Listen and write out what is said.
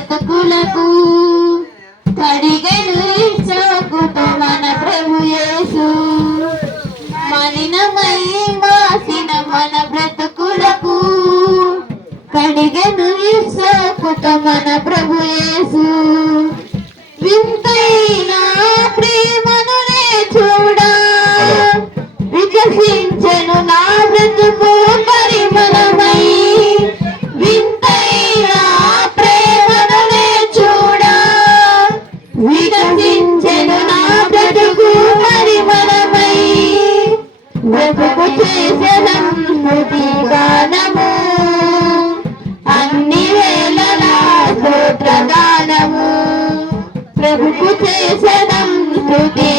బ్రతుకులకు కడిగెను ఇచ్చోకుతో మన ప్రభు యేసు మలినమై మాసిన మన బ్రతుకులకు కడిగెను ఇచ్చోకుతో మన ప్రభు యేసు వింతైన ప్రేమను నే చూడా వికసించెను నా బ్రతుకు పరిమళమై వింతైన ప్రేమను నే చూడా వికసించెను నా బ్రతుకు పరిమళమై బ్రతుకు చేసెదం స్తుతి గానము అన్ని వేళలా స్తోత్రగానము ప్రభుకు చేసెదం స్తుతి